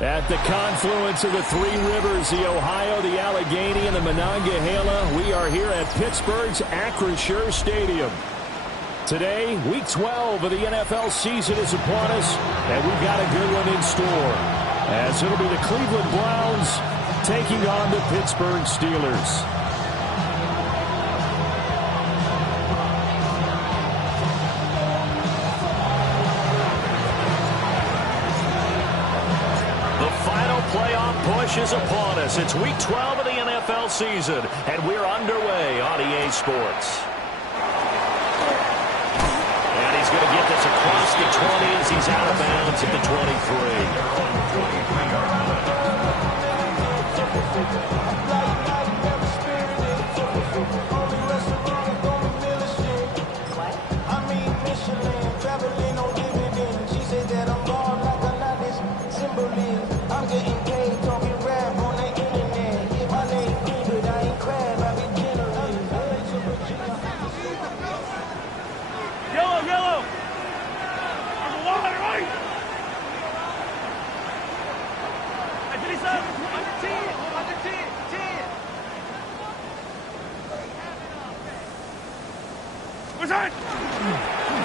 At the confluence of the three rivers, the Ohio, the Allegheny, and the Monongahela, we are here at Pittsburgh's Acrisure Stadium. Today, Week 12 of the NFL season is upon us, and we've got a good one in store, as it'll be the Cleveland Browns taking on the Pittsburgh Steelers. Playoff push is upon us. It's Week 12 of the NFL season, and we're underway on EA Sports. And he's going to get this across the 20 as he's out of bounds at the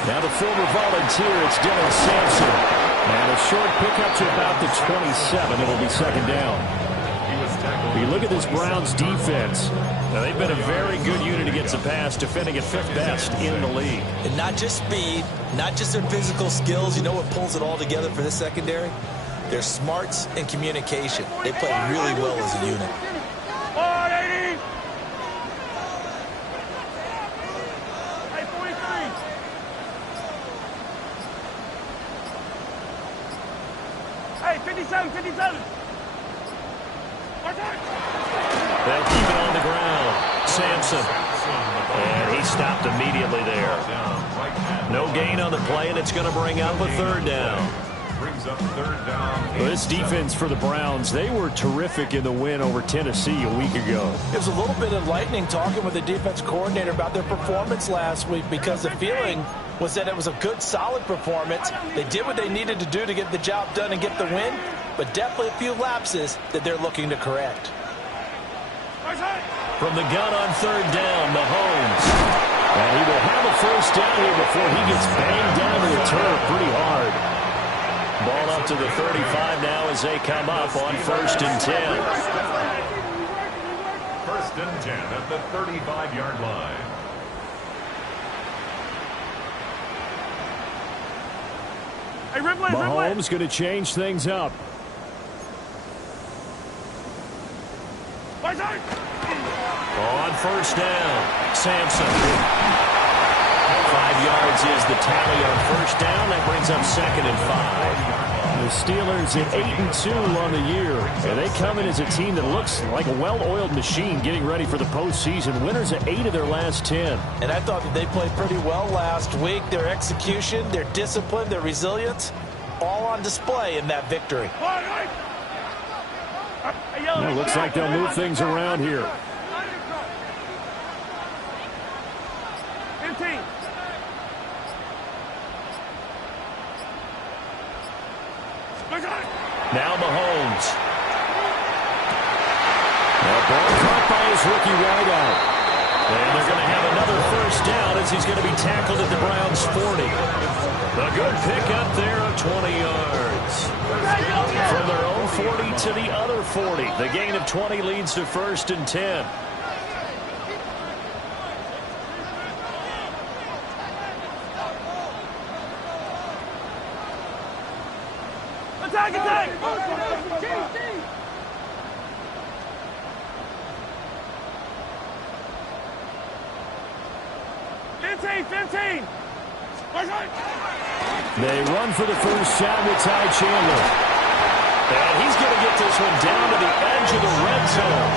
Now the former Volunteer, it's Dylan Sampson. And a short pickup to about the 27. It'll be second down. You look at this Browns defense. Now, they've been a very good unit against the pass, defending at fifth best in the league. And not just speed, not just their physical skills. You know what pulls it all together for this secondary? Their smarts and communication. They play really well as a unit. They'll keep it on the ground. Sampson. And he stopped immediately there. No gain on the play, and it's going to bring up a third down. Well, this defense for the Browns, they were terrific in the win over Tennessee a week ago. It was a little bit enlightening talking with the defense coordinator about their performance last week, because the feeling was that it was a good, solid performance. They did what they needed to do to get the job done and get the win, but definitely a few lapses that they're looking to correct. From the gun on third down, Mahomes. And he will have a first down here before he gets banged down to the turf pretty hard. Ball up to the 35 now as they come up on 1st and 10. 1st and 10 at the 35-yard line. Mahomes going to change things up. On 1st down, Sampson. 5 yards is the tally on 1st down. That brings up 2nd and 5. The Steelers at 8-2 on the year. And they come in as a team that looks like a well-oiled machine getting ready for the postseason. Winners at 8 of their last 10. And I thought that they played pretty well last week. Their execution, their discipline, their resilience, all on display in that victory. It looks like they'll move things around here. Now Mahomes. Ball caught by his rookie wideout. And they're going to have another first down as he's going to be tackled at the Browns' 40. A good pickup there of 20 yards. From their own 40 to the other 40. The gain of 20 leads to 1st and 10. Attack! 15! They run for the first down with Ty Chandler. And he's going to get this one down to the edge of the red zone.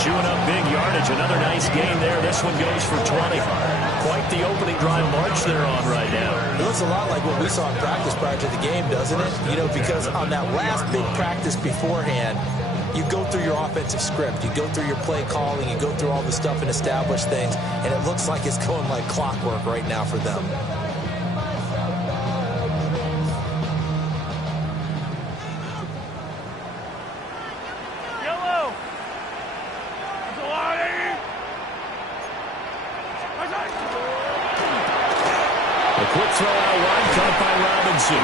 Chewing up big yardage. Another nice gain there. This one goes for 20. Quite the opening drive march they're on right now. It looks a lot like what we saw in practice prior to the game, doesn't it? You know, because on that last big practice beforehand, you go through your offensive script, you go through your play calling, you go through all the stuff and establish things, and it looks like it's going like clockwork right now for them. A quick throw out wide, caught by Robinson.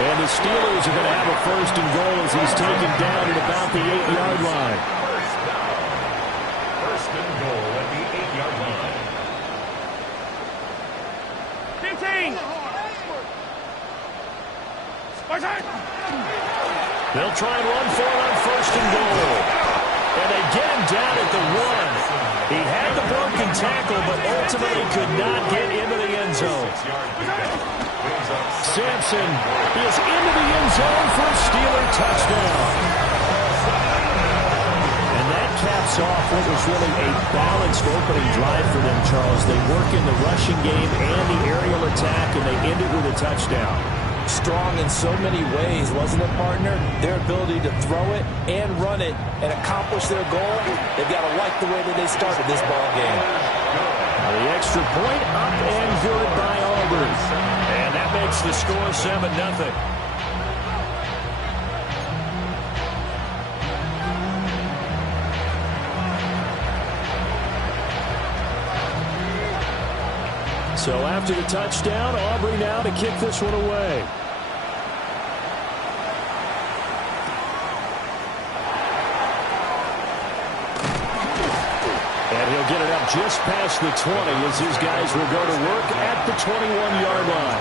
And the Steelers are going to have a first and goal as he's taken down at about the 8-yard line. First and goal at the 8-yard line. 15. They'll try and run for it on first and goal. And they get him down at the 1. He had the broken tackle, but ultimately could not get into the end zone. Sampson is into the end zone for a Steeler touchdown. And that caps off what was really a balanced opening drive for them, Charles. They work in the rushing game and the aerial attack, and they end it with a touchdown. Strong in so many ways, wasn't it, partner? Their ability to throw it and run it and accomplish their goal, they've got to like the way that they started this ball game. The extra point up and good by Auburn. And that makes the score 7-0. So after the touchdown, Aubrey now to kick this one away. And he'll get it up just past the 20 as his guys will go to work at the 21-yard line.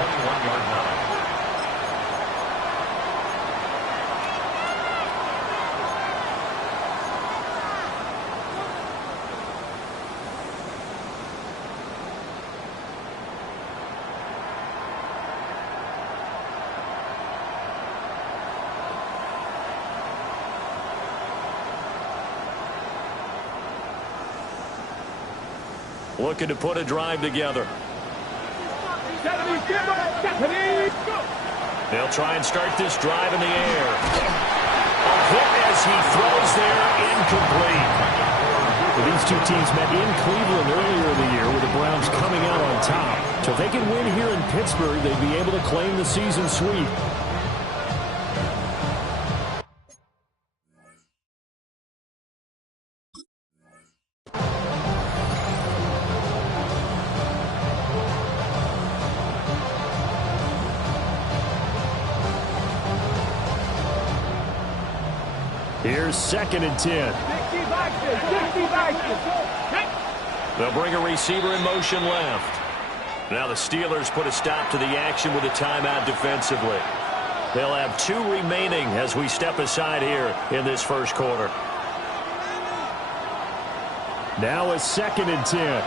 Looking to put a drive together. They'll try and start this drive in the air. A hit as he throws there, incomplete. Well, these two teams met in Cleveland earlier in the year with the Browns coming out on top. So if they can win here in Pittsburgh, they'd be able to claim the season sweep. Here's 2nd and 10. They'll bring a receiver in motion left. Now the Steelers put a stop to the action with a timeout defensively. They'll have 2 remaining as we step aside here in this first quarter. Now a 2nd and 10.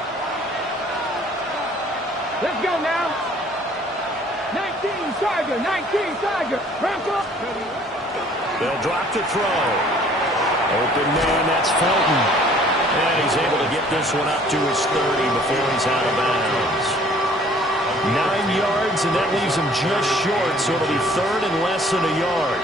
Let's go now. 19 Tiger. They'll drop to throw. Open man, that's Felton. And he's able to get this one up to his 30 before he's out of bounds. 9 yards, and that leaves him just short, so it'll be 3rd and less than a yard.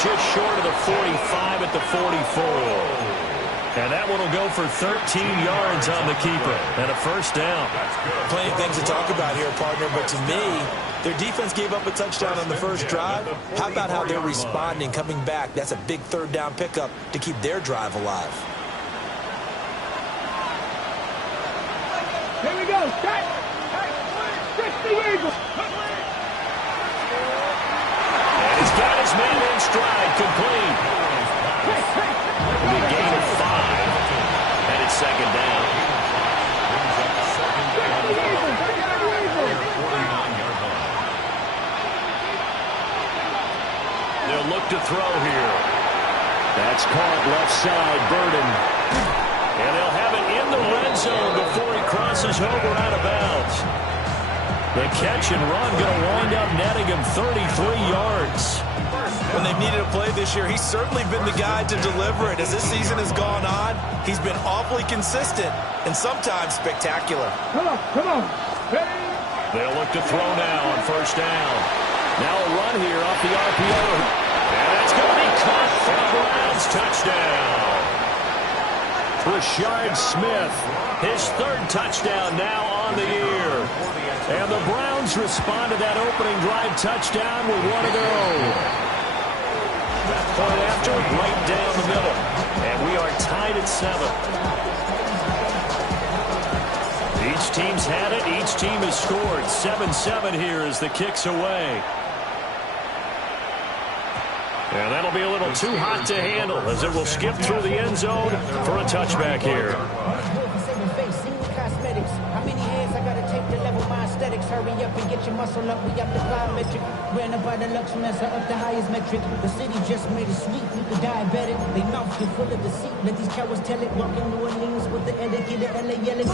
Just short of the 45 at the 44. And that one will go for 13 yards on the keeper and a first down. Plenty of things to talk about here, partner, but to me, their defense gave up a touchdown on the first drive. How about how they're responding, coming back? That's a big 3rd down pickup to keep their drive alive. Here we go. Cut. 60 Eagles. He's got his man in stride, complete. The gain of 5, and it's 2nd down. They'll look to throw here. That's caught left side, Burden. And they'll have it in the red zone before he crosses over out of bounds. The catch and run going to wind up netting him 33 yards. When they've needed a play this year, he's certainly been the guy to deliver it. As this season has gone on, he's been awfully consistent and sometimes spectacular. Come on. Ready? They'll look to throw now on first down. Now a run here off the RPO. And it's going to be caught for a Browns touchdown. Rashard Smith, his third touchdown now on the year. And the Browns respond to that opening drive touchdown with one of their own. Point after, right down the middle. And we are tied at 7. Each team's had it. Each team has scored. 7-7 here as the kick's away. And that'll be a little too hot to handle as it will skip through the end zone for a touchback here. How many hands I gotta take to level my aesthetics? Hurry up and get your muscle up. We up the plyometric. Ran up by the Luxemans are up the highest metric. The city just made it sweet. You could diabetic. They mouth get full of deceit. Let these cowards tell it. Walking New Orleans with the etiquette of LA yelling.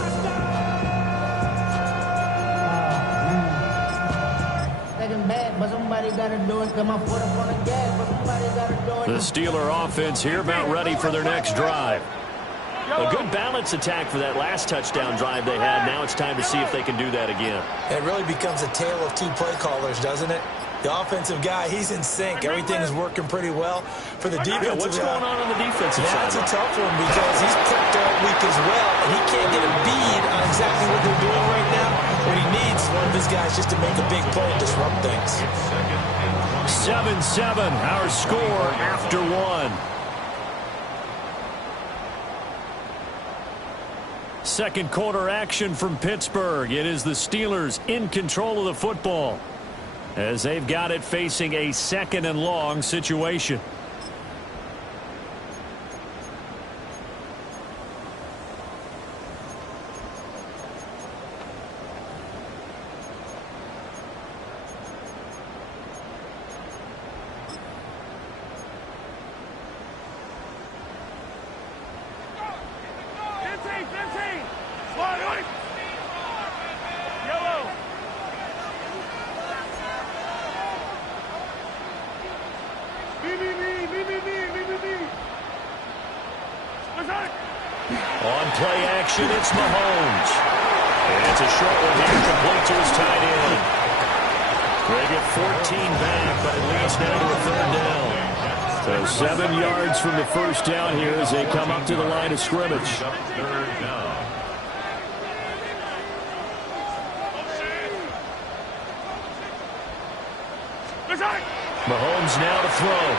Bad, but somebody gotta do it. Come on, put up on the gas, but somebody gotta do it. The Steeler offense here about ready for their next drive. A good balance attack for that last touchdown drive they had. Now it's time to see if they can do that again. It really becomes a tale of two play callers, doesn't it? The offensive guy, he's in sync. Everything is working pretty well. For the defensive what's going on the defensive side? That's a tough one because he's prepped all week as well, and he can't get a bead on exactly what they're doing right now. What he needs, one of his guys, just to make a big play and disrupt things. 7-7, our score after 1. Second quarter action from Pittsburgh. It is the Steelers in control of the football as they've got it facing a 2nd and long situation. On play action, it's Mahomes. And it's a short one here, complete to his tight end. They get 14 back, but it leads now to a 3rd down. So 7 yards from the first down here as they come up to the line of scrimmage. Mahomes now to throw.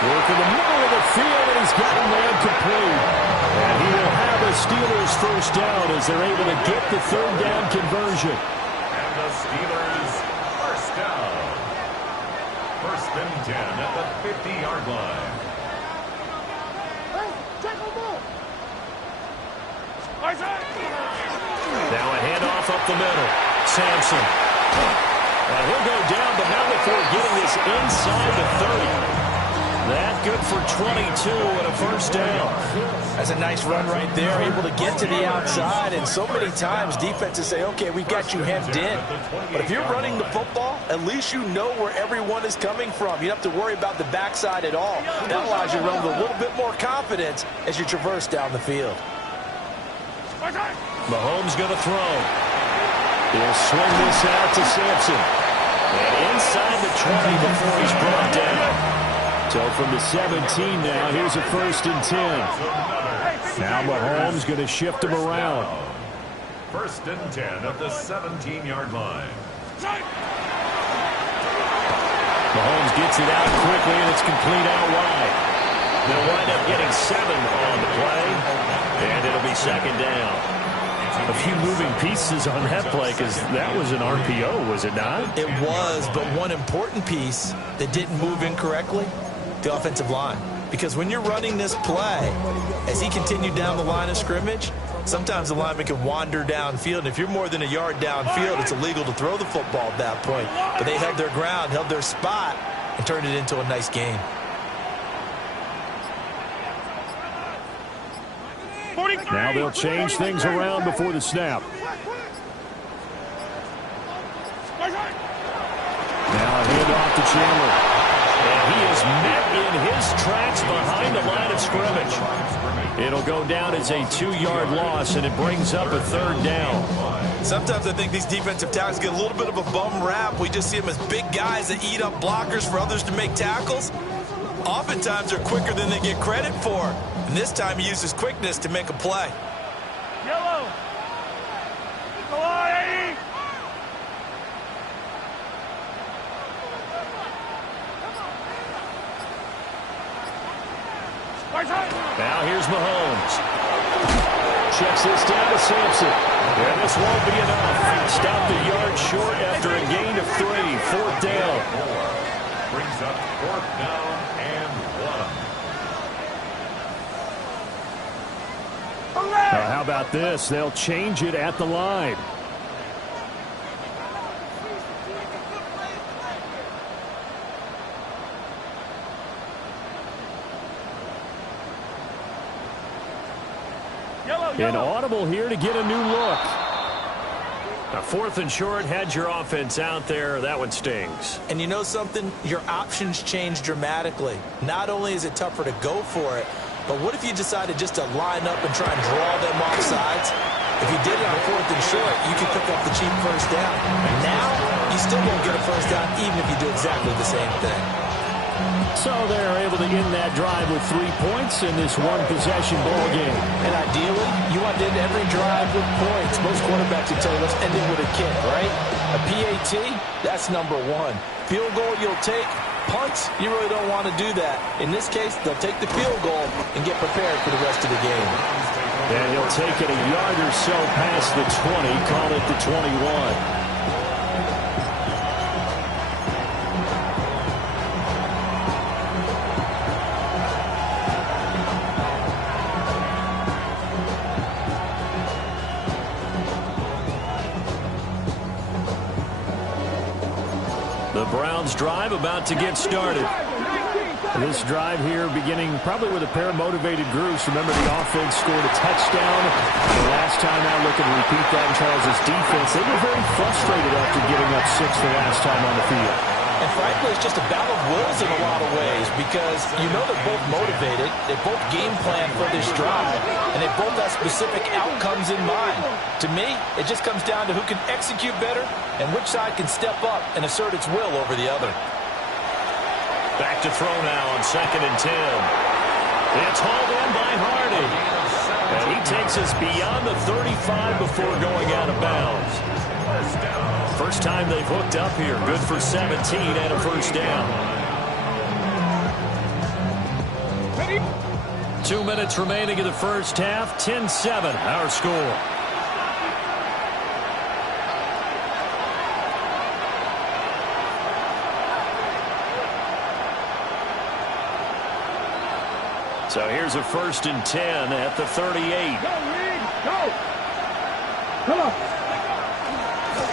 Work in the middle of the field, and he's got him there complete. And he will have a Steelers first down as they're able to get the 3rd down conversion. And the Steelers first down. 1st and 10 at the 50-yard line. Now a handoff up the middle. Sampson. And he'll go down, but not before getting this inside the 30. That good for 22 and a first down. That's a nice run right there, able to get to the outside. And so many times defenses say, okay, we've got you hemmed in. But if you're running the football, at least you know where everyone is coming from. You don't have to worry about the backside at all. That allows you to run with a little bit more confidence as you traverse down the field. Mahomes going to throw. He'll swing this out to Sampson. And inside the 20 before he's brought down. So from the 17 now, here's a 1st and 10. Now Mahomes going to shift him around. 1st and 10 at the 17-yard line. Mahomes gets it out quickly, and it's complete out wide. They'll wind up getting 7 on the play, and it'll be 2nd down. A few moving pieces on that play because that was an RPO, was it not? It was, but one important piece that didn't move incorrectly, the offensive line. Because when you're running this play, as he continued down the line of scrimmage, sometimes the lineman can wander downfield. And if you're more than a yard downfield, it's illegal to throw the football at that point. But they held their ground, held their spot, and turned it into a nice game. Now they'll change things around before the snap. Now a handoff to Chandler. And he is met in his tracks behind the line of scrimmage. It'll go down as a 2-yard loss, and it brings up a 3rd down. Sometimes I think these defensive tackles get a little bit of a bum rap. We just see them as big guys that eat up blockers for others to make tackles. Oftentimes they're quicker than they get credit for. And this time he used his quickness to make a play. Yellow. Go on, 80. Now here's Mahomes. Checks this down to Sampson. And this won't be enough. Stop the yard short after a gain of 3. 4th down. Brings up 4th down and 1. How about this? They'll change it at the line. An audible here to get a new look. Now 4th and short, had your offense out there. That one stings. And you know something? Your options change dramatically. Not only is it tougher to go for it, but what if you decided just to line up and try and draw them off sides? If you did it on 4th and short, you could pick up the cheap first down. Now, you still won't get a first down even if you do exactly the same thing. So they're able to end that drive with 3 points in this one-possession ball game. And ideally, you want to end every drive with points. Most quarterbacks would tell you, let's end it with a kick, right? A PAT, that's number 1. Field goal you'll take. Punts, you really don't want to do that. In this case, they'll take the field goal and get prepared for the rest of the game. And he'll take it a yard or so past the 20, call it the 21. The Browns drive about to get started. This drive here beginning probably with a pair of motivated groups. Remember, the offense scored a touchdown the last time out. Look and repeat that in Charles' defense. They were very frustrated after giving up 6 the last time on the field. And frankly, it's just a battle of wills in a lot of ways because you know they're both motivated. They both game plan for this drive, and they both have specific outcomes in mind. To me, it just comes down to who can execute better and which side can step up and assert its will over the other. Back to throw now on 2nd and 10. It's hauled in by Hardy. And he takes us beyond the 35 before going out of bounds. First time they've hooked up here. Good for 17 and a first down. 2 minutes remaining in the first half. 10-7 our score. So here's a 1st and 10 at the 38. Go, Reed, go! Come on.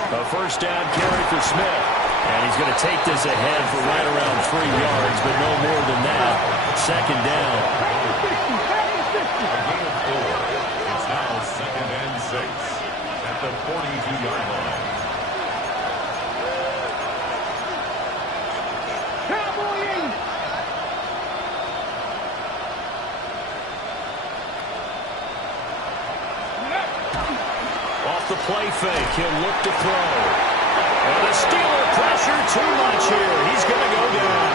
A first down carry for Smith. And he's going to take this ahead for right around 3 yards, but no more than that. 2nd down. It's now 2nd and 6 at the 42-yard line. The play fake. He'll look to throw. And the Steeler pressure too much here. He's going to go down.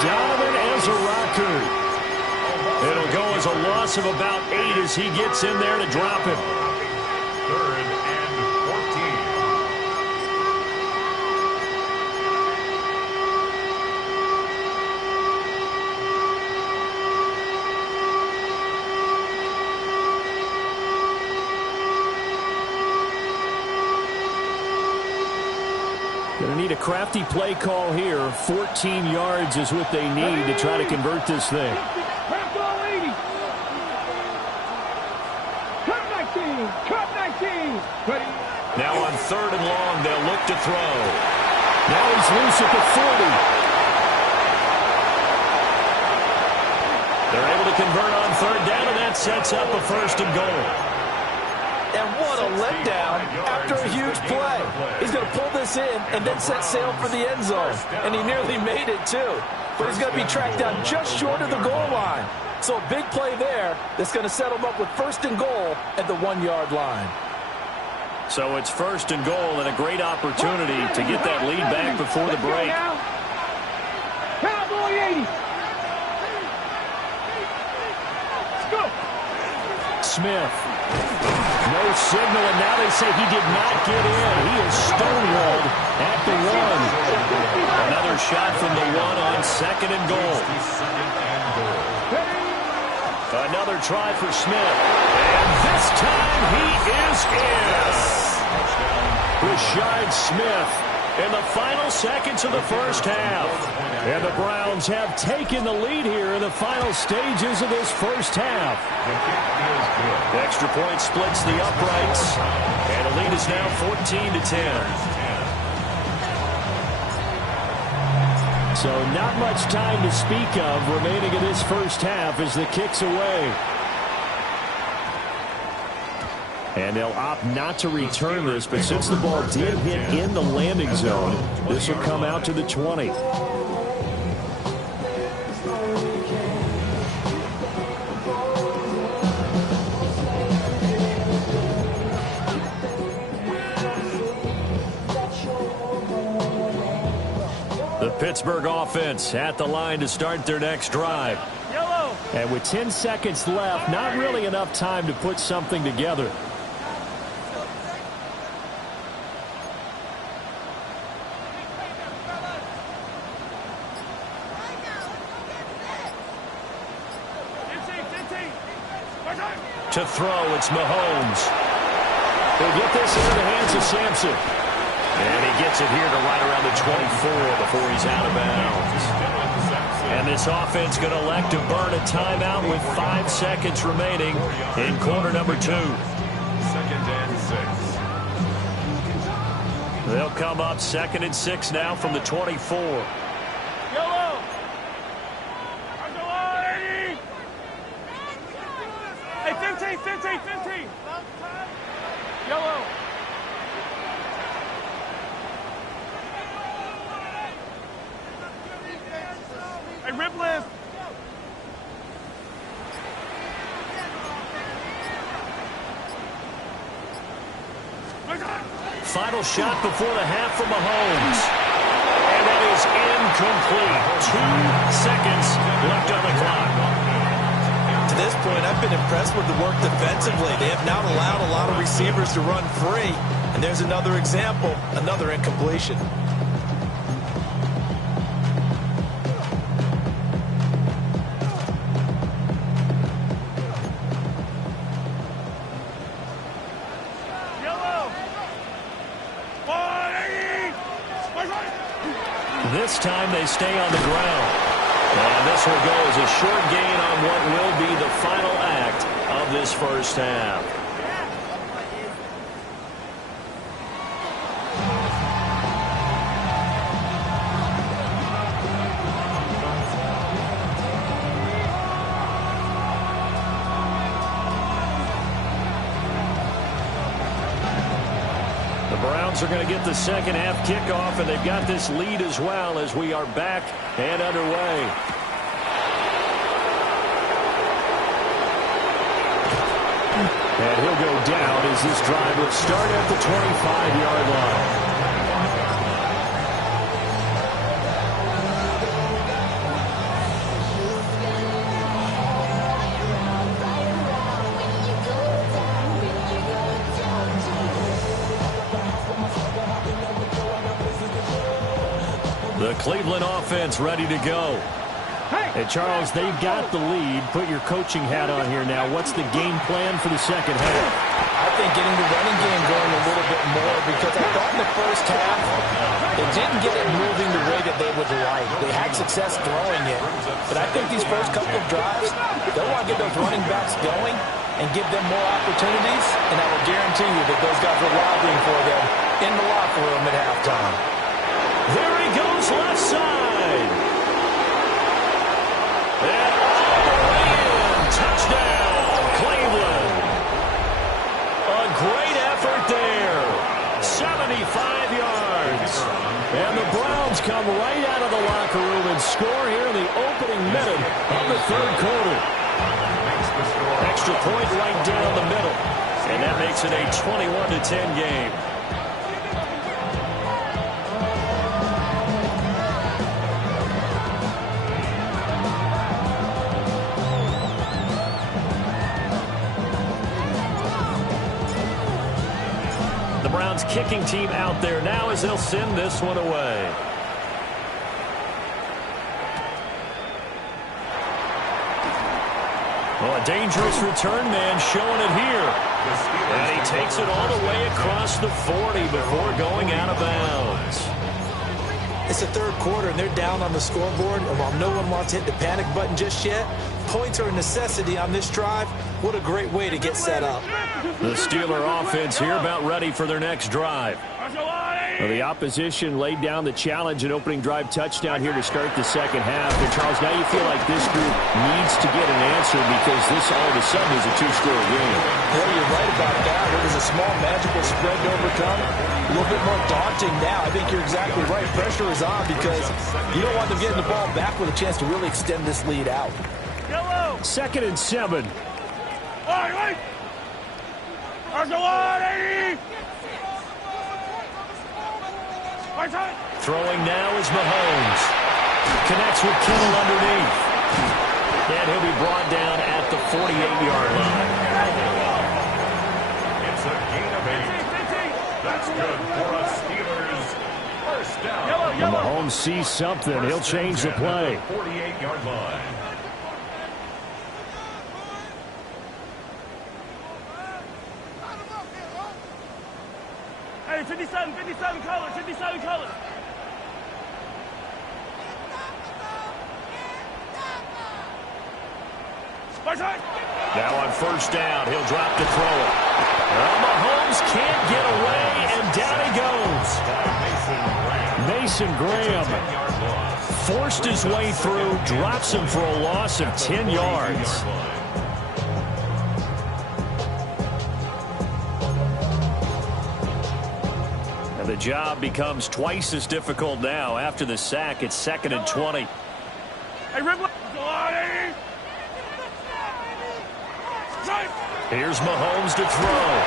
Donovan Ezraku. It'll go as a loss of about 8 as he gets in there to drop him. 3rd and 14. Going to need a crafty play call here. 14 yards is what they need to try to convert this thing. Now on 3rd and long, they'll look to throw. Now he's loose at the 40. They're able to convert on 3rd down, and that sets up a 1st and goal. And what a letdown after a huge play. He's going to pull this in and then set sail for the end zone. And he nearly made it, too. But he's going to be tracked down just short of the goal line. So a big play there that's going to set him up with 1st and goal at the 1-yard line. So it's 1st and goal and a great opportunity to get that lead back before the break. Cowboy 80. Smith. No signal, and now they say he did not get in. He is stonewalled at the 1. Another shot from the 1 on 2nd and goal. Another try for Smith. And this time he is in. Rashard Smith in the final seconds of the first half. And the Browns have taken the lead here in the final stages of this first half. Extra point splits the uprights. And the lead is now 14-10. So not much time to speak of remaining in this first half as the kick's away. And they'll opt not to return this, but since the ball did hit in the landing zone, this will come out to the 20. The Pittsburgh offense at the line to start their next drive. Yellow. And with 10 seconds left, not really enough time to put something together. To throw, it's Mahomes. They'll get this into the hands of Sampson. And he gets it here to right around the 24 before he's out of bounds. And this offense going to elect to burn a timeout with 5 seconds remaining in quarter number 2. 2nd and 6. They'll come up 2nd and 6 now from the 24. Yellow. Hey, 15. Yellow. Hey, rip lift. Final shot before the half from Mahomes. And that is incomplete. 2 seconds left on the clock. To this point, I've been impressed with the work defensively. They have not allowed a lot of receivers to run free. And there's another example, another incompletion. This time they stay on the ground. And this will go as a short gain on what will be the final act of this first half. Browns are going to get the second half kickoff, and they've got this lead as well as we are back and underway. And he'll go down as this drive will start at the 25-yard line. The Cleveland offense ready to go. And Charles, they've got the lead. Put your coaching hat on here now. What's the game plan for the second half? I think getting the running game going a little bit more, because I thought in the first half they didn't get it moving the way that they would like. They had success throwing it, but I think these first couple of drives, they'll want to get those running backs going and give them more opportunities, and I will guarantee you that those guys are lobbying for them in the locker room at halftime. There he goes left side. And all the way in. Touchdown, Cleveland. A great effort there. 75 yards. And the Browns come right out of the locker room and score here in the opening minute of the third quarter. Extra point right down the middle. And that makes it a 21-10 game. The Browns kicking team out there now as they'll send this one away. Well, a dangerous return man showing it here. And he takes it all the way across the 40 before going out of bounds. It's the third quarter, and they're down on the scoreboard. And while no one wants to hit the panic button just yet, points are a necessity on this drive. What a great way to get set up. The Steeler offense here about ready for their next drive. Well, the opposition laid down the challenge and opening drive touchdown here to start the second half. And, Charles, now you feel like this group needs to get an answer because this all of a sudden is a two-score game. Well, you're right about that. It was a small magical spread to overcome. A little bit more daunting now. I think you're exactly right. Pressure is on because you don't want them getting the ball back with a chance to really extend this lead out. 2nd and 7. Throwing now is Mahomes. Connects with Kittle underneath. And he'll be brought down at the 48-yard line. It's a gain of 8. That's good for a Steelers first down. When Mahomes sees something, he'll change the play. 48-yard line. Hey, 57 colors, 57 colors. Now on first down, he'll drop to throw it. Well, Mahomes can't get away, and down he goes. Mason Graham Forced his way through, drops him for a loss of 10 yards. And the job becomes twice as difficult now. After the sack, it's 2nd and 20. Here's Mahomes to throw.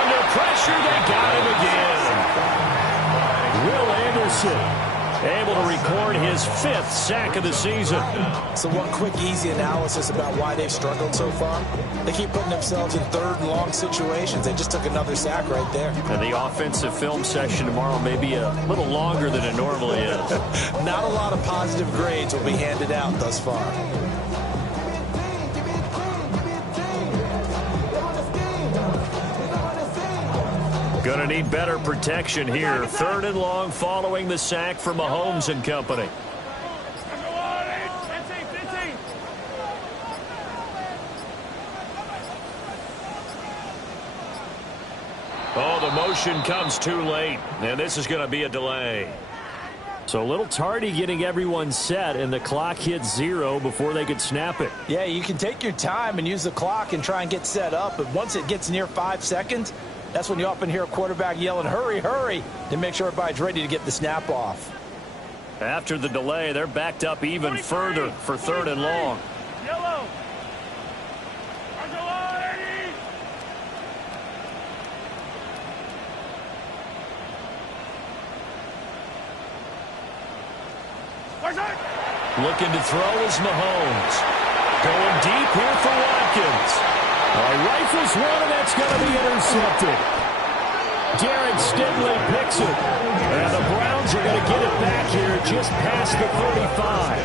Under pressure, they got him again. Will Anderson able to record his 5th sack of the season. So one quick, easy analysis about why they've struggled so far. They keep putting themselves in 3rd and long situations. They just took another sack right there. And the offensive film session tomorrow may be a little longer than it normally is. Not a lot of positive grades will be handed out thus far. Going to need better protection here. 3rd and long following the sack for Mahomes and company. Oh, the motion comes too late, and this is going to be a delay. So a little tardy getting everyone set, and the clock hits 0 before they could snap it. Yeah, you can take your time and use the clock and try and get set up, but once it gets near 5 seconds, that's when you often hear a quarterback yelling, hurry, hurry, to make sure everybody's ready to get the snap off. After the delay, they're backed up even further for 3rd and long. Yellow. Looking to throw is Mahomes. Going deep here for Watkins. Rifles one, and that's going to be intercepted. Jared Stingley picks it. And the Browns are going to get it back here just past the 35.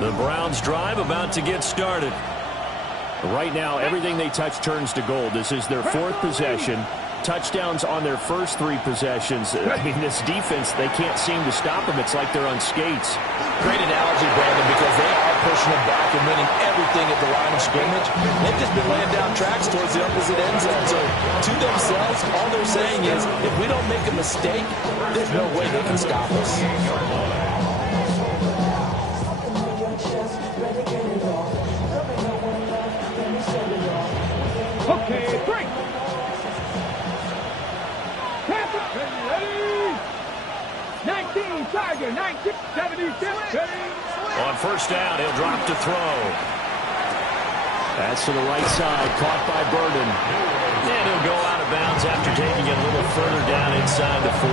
The Browns drive about to get started. Right now, everything they touch turns to gold. This is their 4th possession. Touchdowns on their first 3 possessions. I mean, this defense, they can't seem to stop them. It's like they're on skates. Great analogy, Brandon, because they are pushing them back and winning everything at the line of scrimmage. They've just been laying down tracks towards the opposite end zone. So to themselves, all they're saying is, if we don't make a mistake, there's no way they can stop us. Okay, 3. Ready? 19, Tiger, 1976. On first down, he'll drop to throw. That's to the right side, caught by Burden. And he'll go out of bounds further down inside the 40.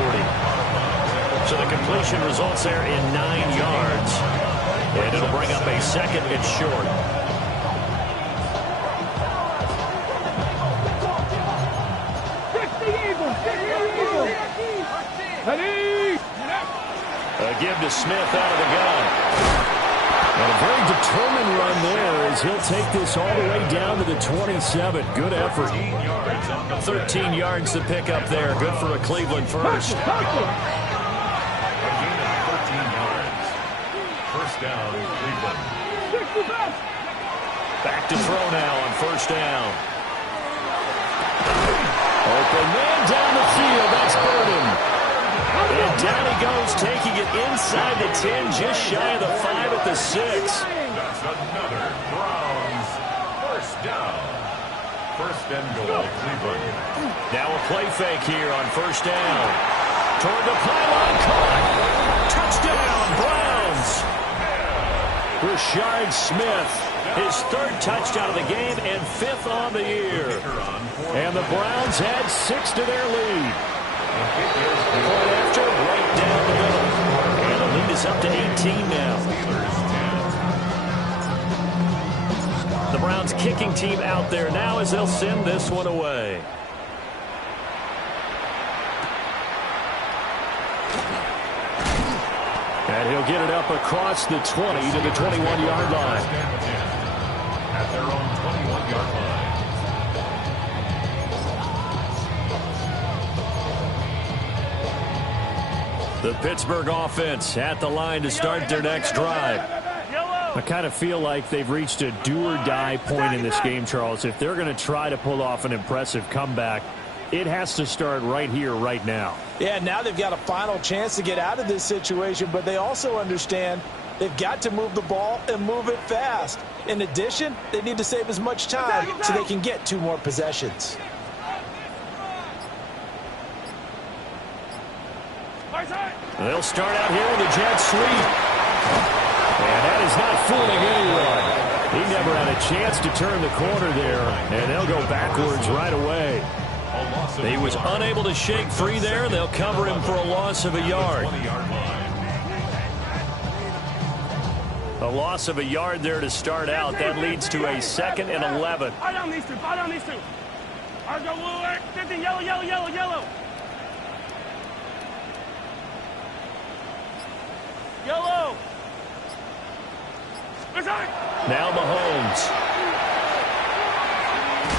So the completion results there in 9 yards. And it'll bring up a second and short. A give to Smith out of the gun. And a very determined run there as he'll take this all the way down to the 27. Good effort. 13 yards to pick up there. Good for a Cleveland first. A gain of 13 yards. First down, Cleveland. Back to throw now on first down. Open man down the field. That's Burden. And down he goes, taking it inside the 10, just shy of the 5 at the 6. That's another Browns first down. First and goal, Cleveland. Now a play fake here on first down. Toward the pylon, caught. Touchdown, Browns. Rashard Smith, his 3rd touchdown of the game and 5th on the year. And the Browns add 6 to their lead. Point after, right down the middle. And the lead is up to 18 now. The Browns kicking team out there now as they'll send this one away. And he'll get it up across the 20 to the 21-yard line. At their own 21-yard line. The Pittsburgh offense at the line to start their next drive. I kind of feel like they've reached a do-or-die point in this game, Charles. If they're going to try to pull off an impressive comeback, it has to start right here, right now. Yeah, now they've got a final chance to get out of this situation, but they also understand they've got to move the ball and move it fast. In addition, they need to save as much time so they can get 2 more possessions. They'll start out here with a jet sweep. And that is not fooling anyone. He never had a chance to turn the corner there, and they'll go backwards right away. He was unable to shake free there. They'll cover him for a loss of a yard. A loss of a yard there to start out. That leads to a 2nd and 11. Ball down these 2. Ball down these 2. All right, go Woodward. 15, yellow, yellow, yellow, yellow. Yellow. Now Mahomes.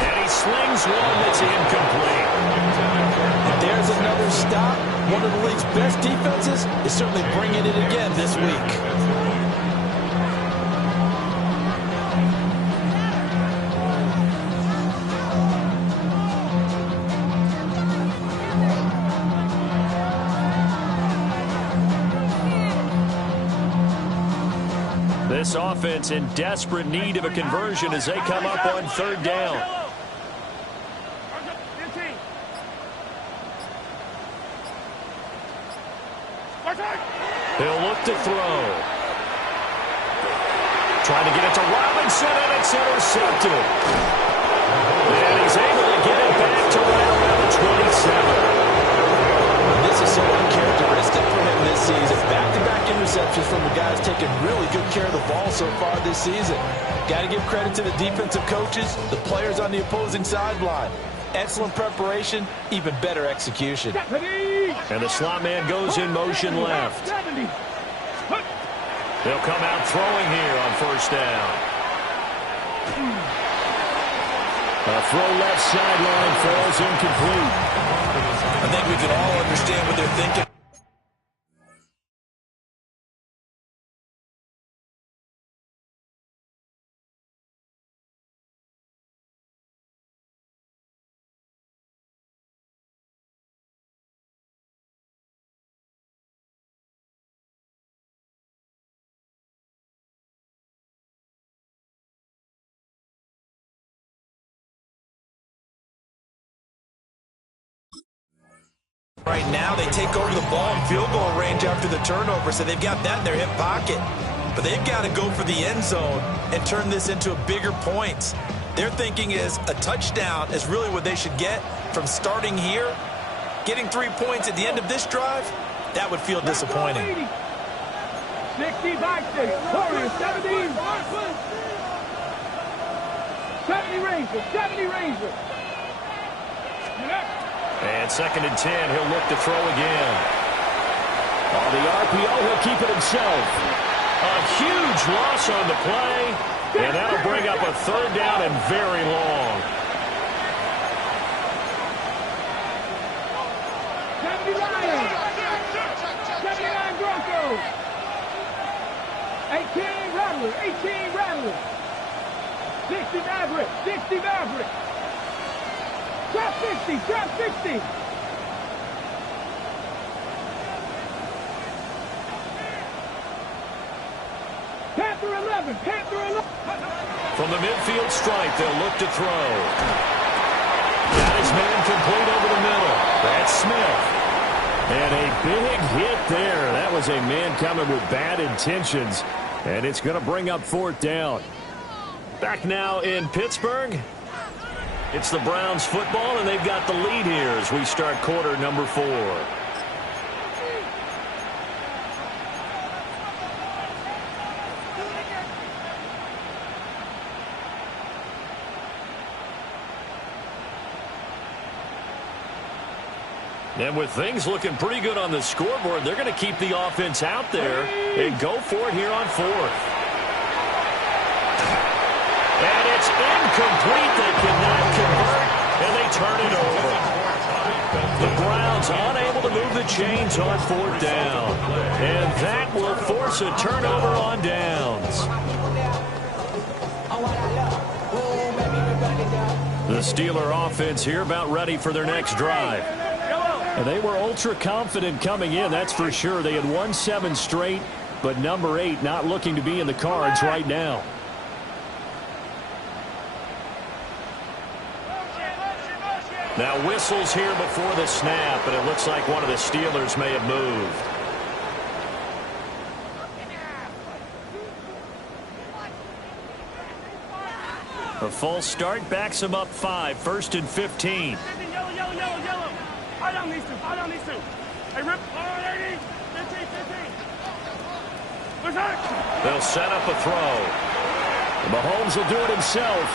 And he slings one that's incomplete. And there's another stop. One of the league's best defenses is certainly bringing it again this week. This offense in desperate need of a conversion as they come up on 3rd down. He'll look to throw. Trying to get it to Robinson, and it's intercepted. And he's able to get it back to right around the 27. This is so uncharacteristic for him this season. Back-to-back interceptions from the guys taking really good care of the ball so far this season. Got to give credit to the defensive coaches, the players on the opposing sideline. Excellent preparation, even better execution. And the slot man goes in motion left. They'll come out throwing here on first down. A throw left sideline falls incomplete. I think we can all understand what they're thinking. Right now, they take over the ball in field goal range after the turnover, so they've got that in their hip pocket. But they've got to go for the end zone and turn this into a bigger points. Their thinking is a touchdown is really what they should get from starting here Getting 3 points at the end of this drive, that would feel disappointing. 60 back there. Warriors, 70. 70 Rangers. 70 Rangers. And 2nd and 10. He'll look to throw again. On the RPO, he'll keep it himself. A huge loss on the play. And that'll bring up a 3rd down and very long. 70 Lions. 79 Broncos. 18 Rattlers. 18 Rattlers. 60 Maverick. 60 Maverick. Drop 60. Drop 60. Panther 11. Panther 11. From the midfield stripe, they'll look to throw. Got his man complete over the middle. That's Smith. And a big hit there. That was a man coming with bad intentions. And it's going to bring up 4th down. Back now in Pittsburgh. It's the Browns football, and they've got the lead here as we start quarter number 4. And with things looking pretty good on the scoreboard, they're going to keep the offense out there and go for it here on 4th. And it's incomplete. They cannot convert, and they turn it over. The Browns unable to move the chains on 4th down. And that will force a turnover on downs. The Steeler offense here about ready for their next drive. And they were ultra confident coming in, that's for sure. They had won 7 straight, but number 8 not looking to be in the cards right now. Now whistles here before the snap, and it looks like one of the Steelers may have moved. A false start backs him up 5, 1st and 15. Yellow. I don't need to. Hey, Rip. 80. 15. What's that? They'll set up a throw. Mahomes will do it himself.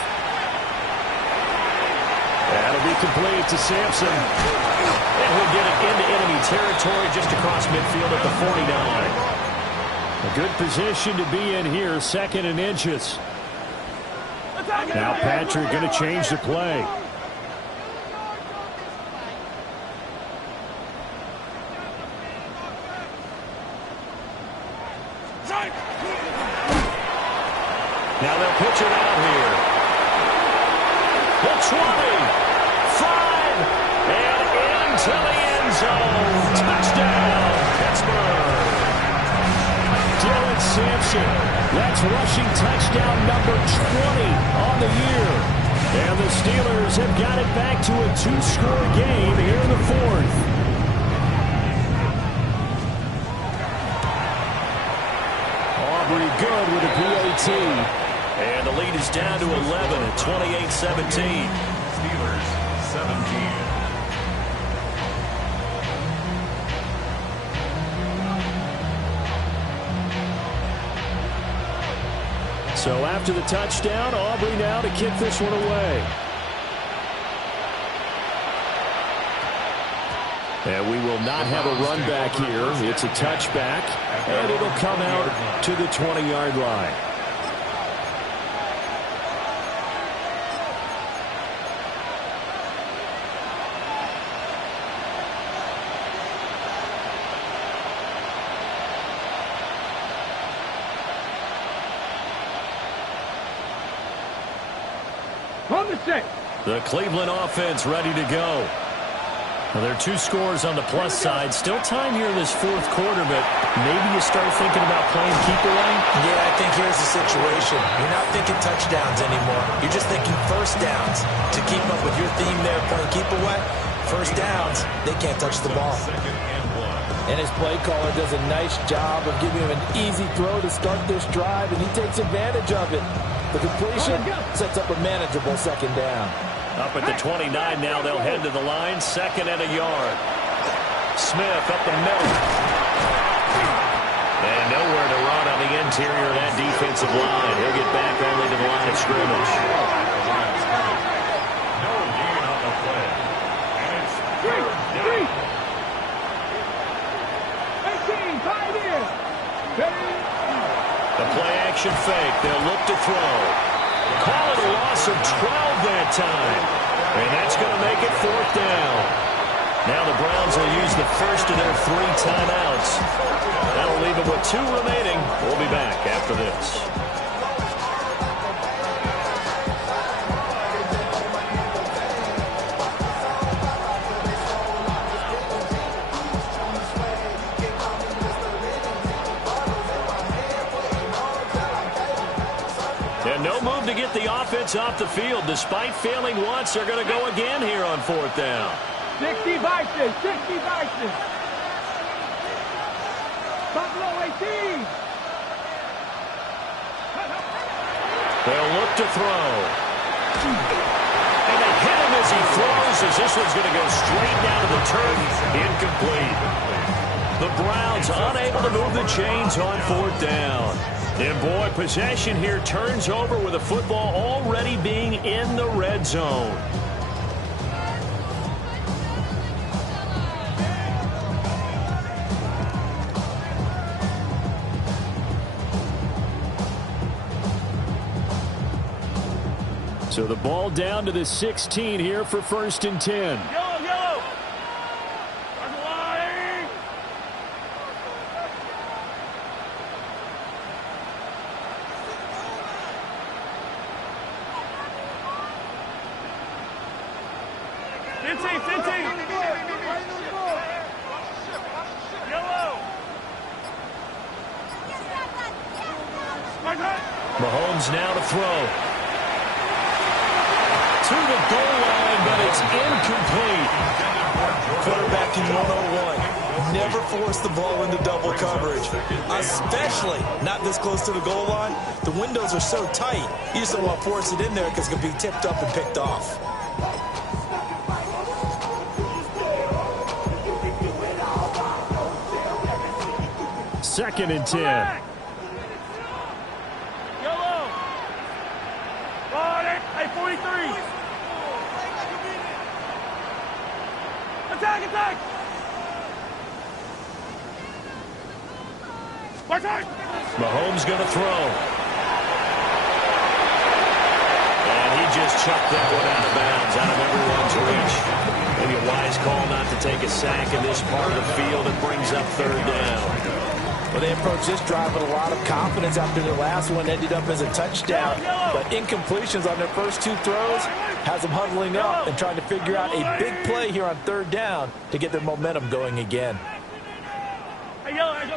That'll be complete to Sampson. And he'll get it into enemy territory just across midfield at the 49. A good position to be in here, 2nd and inches. Now Patrick going to change the play. Now they'll pitch it out here. The 20, 5, and into the end zone. Touchdown, Pittsburgh. Dylan Sampson, that's rushing touchdown number 20 on the year. And the Steelers have got it back to a 2-score game here in the 4th. Aubrey good with a PAT. And the lead is down to 11 at 28-17. Steelers 17. So after the touchdown, Aubrey now to kick this one away. And we will not have a run back here. It's a touchback, and it'll come out to the 20-yard line. On the set. The Cleveland offense ready to go. Well, there are 2 scores on the plus side. Still time here in this 4th quarter, but maybe you start thinking about playing keep away? Yeah, I think here's the situation. You're not thinking touchdowns anymore. You're just thinking first downs. To keep up with your theme there, playing keep away, first downs, they can't touch the ball. And his play caller does a nice job of giving him an easy throw to start this drive, and he takes advantage of it. The completion sets up a manageable 2nd down. Up at the 29 now, they'll head to the line, 2nd and a yard. Smith up the middle. And nowhere to run on the interior of that defensive line. He'll get back only to the line of scrimmage. No gain on the play. And it's third down. 18, 5 in. The play action fake. They'll look to throw. Call it a loss of 12 that time. And that's going to make it fourth down. Now the Browns will use the first of their 3 timeouts. That'll leave them with 2 remaining. We'll be back after this. And no move to get the offense off the field. Despite failing once, they're going to go again here on fourth down. 60 Vikings, 60 Vikings. Buffalo 18. They'll look to throw. And they hit him as he throws, as this one's going to go straight down to the turf. Incomplete. The Browns unable to move the chains on fourth down. And boy, possession here turns over with the football already being in the red zone. So the ball down to the 16 here for 1st and 10. Yellow, yellow. That's a line. Fifteen. Yellow. Mahomes now to throw. To the goal line, but it's incomplete. Quarterbacking 101. Never force the ball into double coverage, especially not this close to the goal line. The windows are so tight, you just don't want to force it in there because it could be tipped up and picked off. Second and 10. Yellow. Hey, 43. Attack. Mahomes going to throw. And he just chucked that one out of bounds, out of everyone's reach. Maybe a wise call not to take a sack in this part of the field. It brings up third down. Well, they approached this drive with a lot of confidence after their last one ended up as a touchdown. But incompletions on their first 2 throws has them huddling up and trying to figure out a big play here on third down to get their momentum going again. Hey, yellow, go.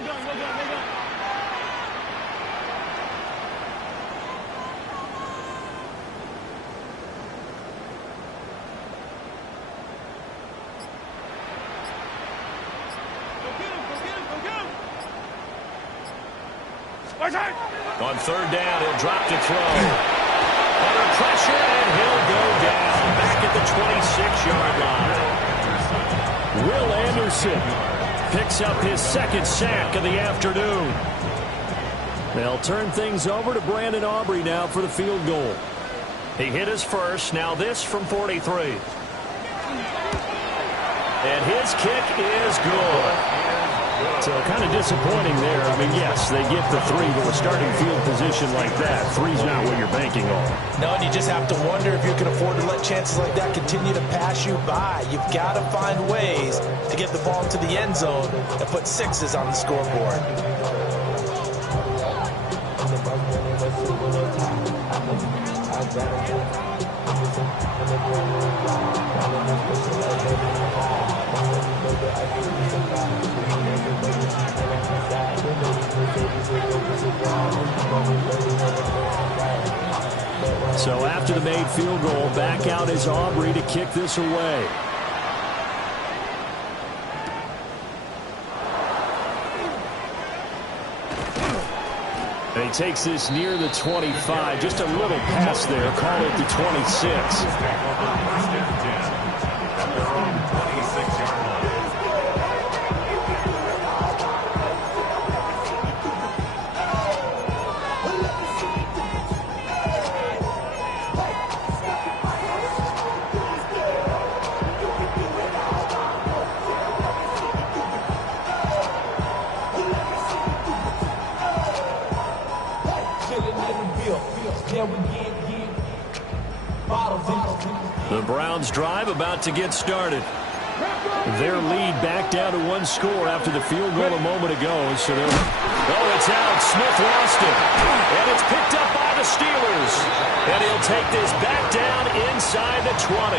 On third down, he'll drop to throw. Under pressure, and he'll go down. Back at the 26-yard line. Will Anderson picks up his 2nd sack of the afternoon. They'll turn things over to Brandon Aubrey now for the field goal. He hit his first. Now this from 43. And his kick is good. So kind of disappointing there. I mean, yes, they get the 3, but with starting field position like that, 3's not what you're banking on. No, and you just have to wonder if you can afford to let chances like that continue to pass you by. You've got to find ways to get the ball to the end zone and put 6s on the scoreboard. So after the made field goal, back out is Aubrey to kick this away. And he takes this near the 25. Just a little pass there. Call it the 26. Browns drive about to get started. Their lead back down to 1 score after the field goal a moment ago. So oh, it's out. Smith lost it. And it's picked up by the Steelers. And he'll take this back down inside the 20.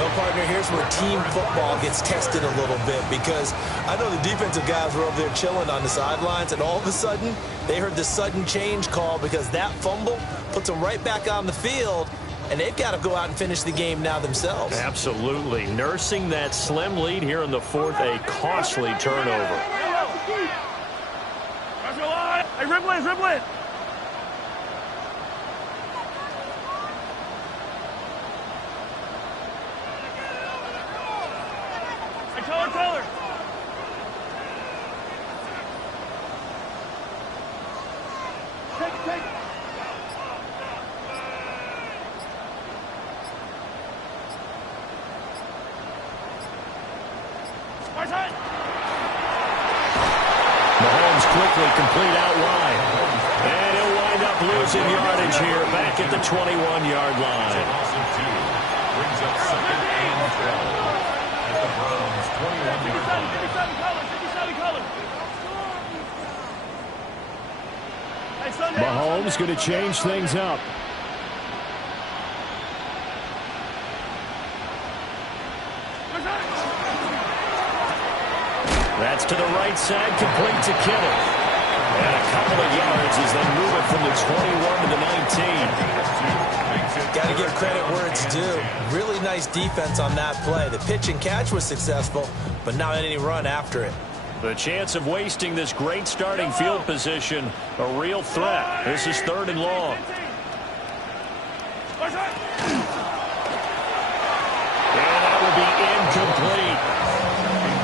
Well, partner, here's where team football gets tested a little bit, because I know the defensive guys were over there chilling on the sidelines, and all of a sudden they heard the sudden change call because that fumble puts them right back on the field, and they've got to go out and finish the game now themselves. Absolutely. Nursing that slim lead here in the fourth, a costly turnover. Hey, ribble it. Color. Take. Mahomes quickly complete out wide. And he'll wind up losing yardage here back at the 21-yard line. Brings up 2nd and 12 at the Browns' 21-yard line. 57 color. Mahomes going to change things up. That's to the right side, complete to Kittle. And a couple of yards as they move it from the 21 to the 19. Got to give credit where it's due. Really nice defense on that play. The pitch and catch was successful, but not any run after it. The chance of wasting this great starting field position, a real threat. This is 3rd and long. And that will be incomplete.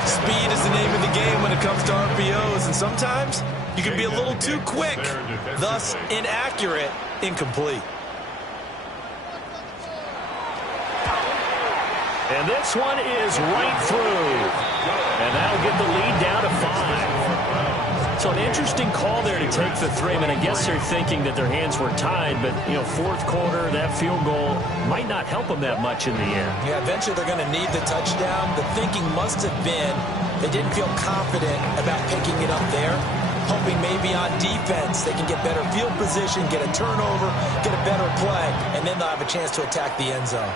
Speed is the name of the game when it comes to RPOs, and sometimes you can be a little too quick, thus inaccurate, incomplete. And this one is right through. And that'll get the lead down to 5. So an interesting call there to take the 3. I mean, I guess they're thinking that their hands were tied, but, you know, 4th quarter, that field goal might not help them that much in the end. Yeah, eventually they're going to need the touchdown. The thinking must have been they didn't feel confident about picking it up there, hoping maybe on defense they can get better field position, get a turnover, get a better play, and then they'll have a chance to attack the end zone.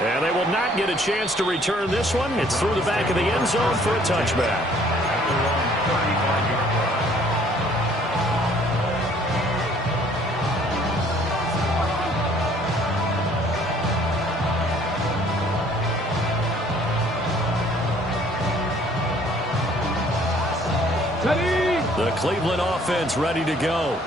And they will not get a chance to return this one. It's through the back of the end zone for a touchback. The Cleveland offense ready to go.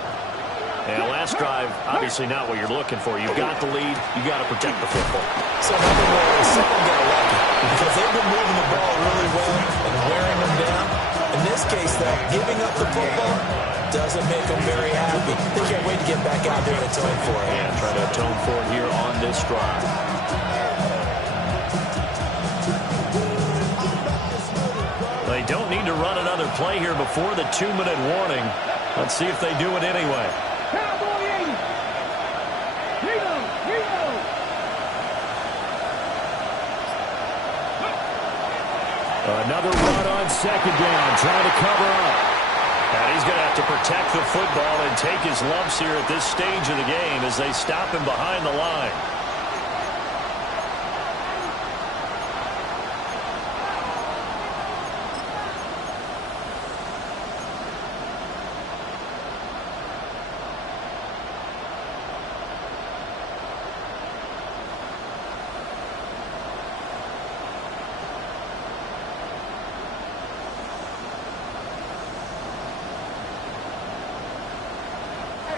And last drive, obviously not what you're looking for. You've got the lead. You've got to protect the football. So number one, someone got lucky because they've been moving the ball really well and wearing them down. In this case, though, giving up the football doesn't make them very happy. They can't wait to get back out there and atone for it. And try to atone for it here on this drive. They don't need to run another play here before the 2-minute warning. Let's see if they do it anyway. Another run on 2nd down, trying to cover up. And he's going to have to protect the football and take his lumps here at this stage of the game as they stop him behind the line.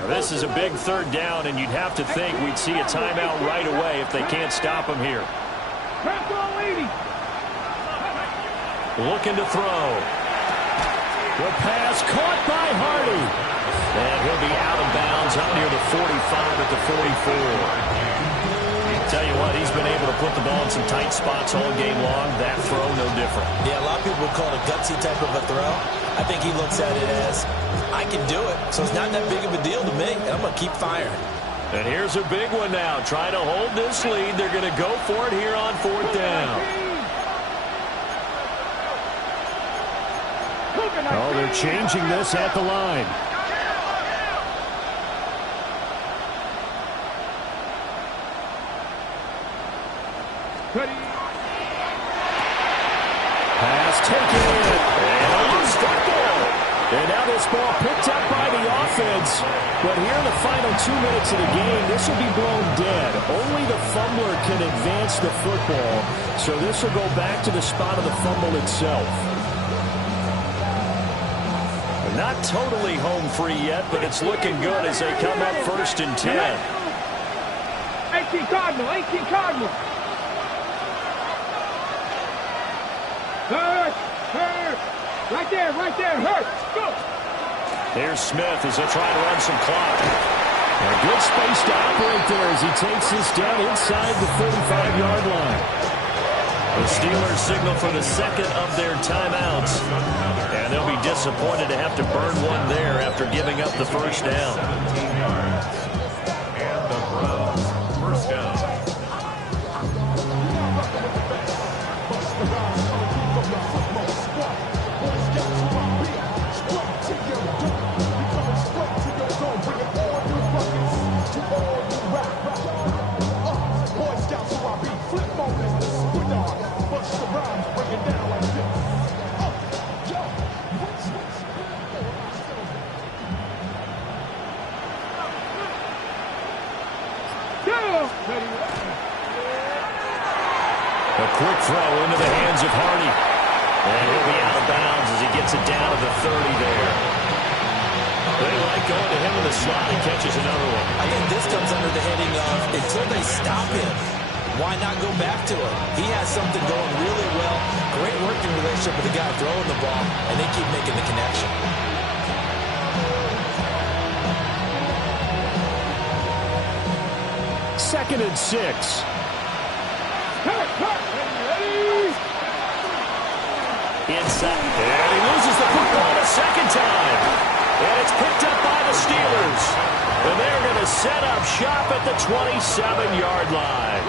This is a big 3rd down, and you'd have to think we'd see a timeout right away if they can't stop him here. Looking to throw. The pass caught by Hardy. And he'll be out of bounds up near the 45 at the 44. Tell you what, he's been able to put the ball in some tight spots all game long. That throw, no different. Yeah, a lot of people would call it a gutsy type of a throw. I think he looks at it as, I can do it, so it's not that big of a deal to me, and I'm going to keep firing. And here's a big one now. Trying to hold this lead. They're going to go for it here on 4th down. Oh, they're changing this at the line. Pass taken. And almost fumble. And now this ball picked up by the offense. But here in the final 2 minutes of the game, this will be blown dead. Only the fumbler can advance the football. So this will go back to the spot of the fumble itself. Not totally home free yet, but it's looking good as they come up 1st and 10. 18 Cardinal, 18 Cardinal. Hurt. Right there, hurt. Go. Here's Smith as they try to run some clock. A good space to operate there as he takes this down inside the 35-yard line. The Steelers signal for the second of their timeouts. And they'll be disappointed to have to burn one there after giving up the first down. 17 yards. And the Browns first down. A quick throw into the hands of Hardy. And he'll be out of bounds as he gets it down to the 30 there. They like going to him in the slot. He catches another one. I think this comes under the heading of until they stop him, why not go back to it? He has something going really well. Great working relationship with the guy throwing the ball, and they keep making the connection. Second and 6. Inside. And he loses the football a second time. And it's picked up by the Steelers. And they're going to set up shop at the 27-yard line.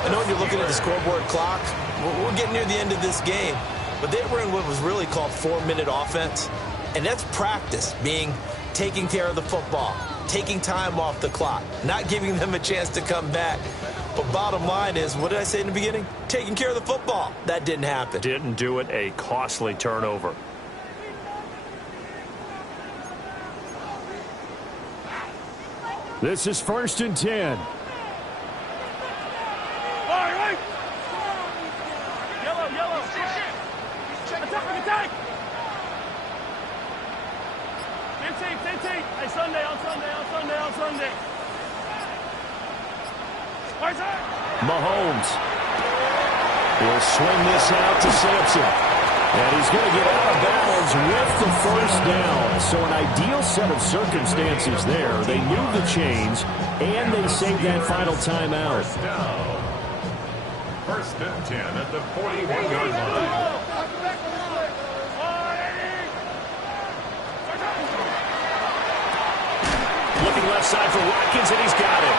I know when you're looking at the scoreboard clock, we're getting near the end of this game. But they were in what was really called 4-minute offense. And that's practice, being taking care of the football, taking time off the clock, not giving them a chance to come back. But bottom line is, what did I say in the beginning? Taking care of the football. That didn't happen. Didn't do it. A costly turnover. This is 1st and 10. All right. Yellow. Attack. Same team. Hey, Sunday. Mahomes will swing this out to Sampson. And he's going to get out of bounds with the first down. So an ideal set of circumstances there. They move the chains, and they save that final timeout. First and 10 at the 41-yard line. Looking left side for Watkins, and he's got it.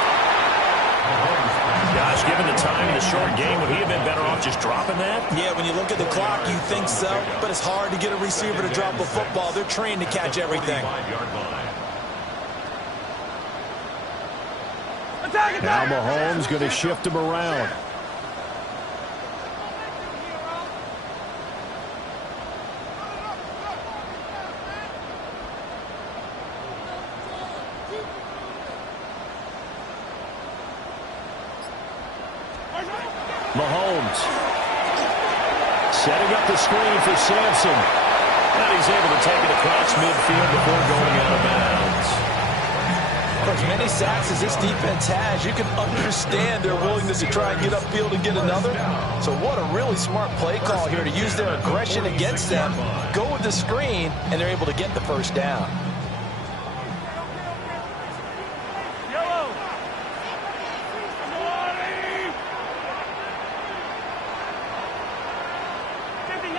Gosh, given the time in the short game, would he have been better off just dropping that? Yeah, when you look at the clock, you think so. But it's hard to get a receiver to drop a football. They're trained to catch everything. Now Mahomes going to shift him around. Mahomes setting up the screen for Sampson. And he's able to take it across midfield before going out of bounds. For as many sacks as this defense has, you can understand their willingness to try and get upfield and get another. So what a really smart play call here to use their aggression against them, go with the screen, and they're able to get the first down.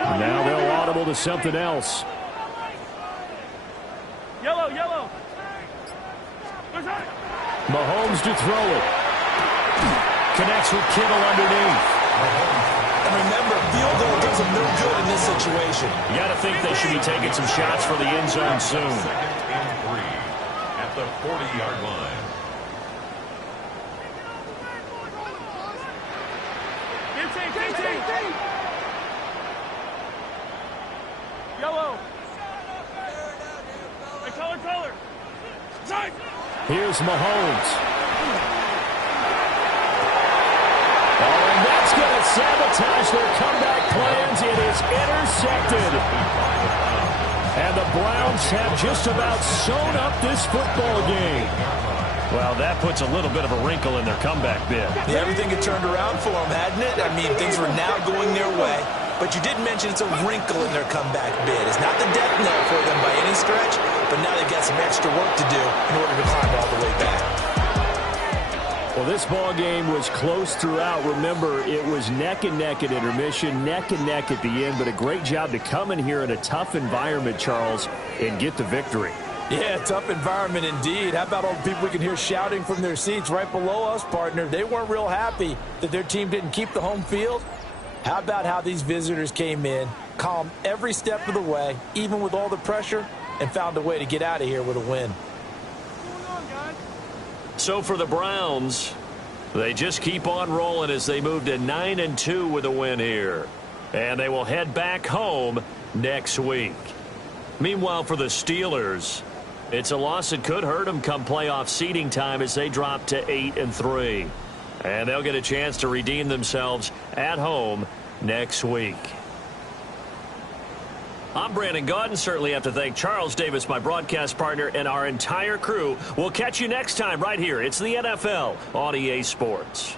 Now they'll audible to something else. Yellow. Mahomes to throw it. Connects with Kittle underneath. And remember, field goal does them no good in this situation. You got to think they should be taking some shots for the end zone soon. Second and 3 at the 40-yard line. Yellow. Hey, color. Here's Mahomes. Oh, and that's going to sabotage their comeback plans. It is intercepted. And the Browns have just about sewn up this football game. Well, that puts a little bit of a wrinkle in their comeback bid. Yeah, everything had turned around for them, hadn't it? I mean, things were now going their way. But you did mention it's a wrinkle in their comeback bid. It's not the death knell for them by any stretch, but now they've got some extra work to do in order to climb all the way back. Well, this ball game was close throughout. Remember, it was neck and neck at intermission, neck and neck at the end, but a great job to come in here in a tough environment, Charles, and get the victory. Yeah, tough environment indeed. How about all the people we can hear shouting from their seats right below us, partner? They weren't real happy that their team didn't keep the home field. How about how these visitors came in, calm every step of the way, even with all the pressure, and found a way to get out of here with a win. So for the Browns, they just keep on rolling as they move to 9-2 with a win here. And they will head back home next week. Meanwhile, for the Steelers, it's a loss that could hurt them come playoff seeding time as they drop to 8-3. And they'll get a chance to redeem themselves at home next week. I'm Brandon Gaudin. Certainly have to thank Charles Davis, my broadcast partner, and our entire crew. We'll catch you next time right here. It's the NFL on EA Sports.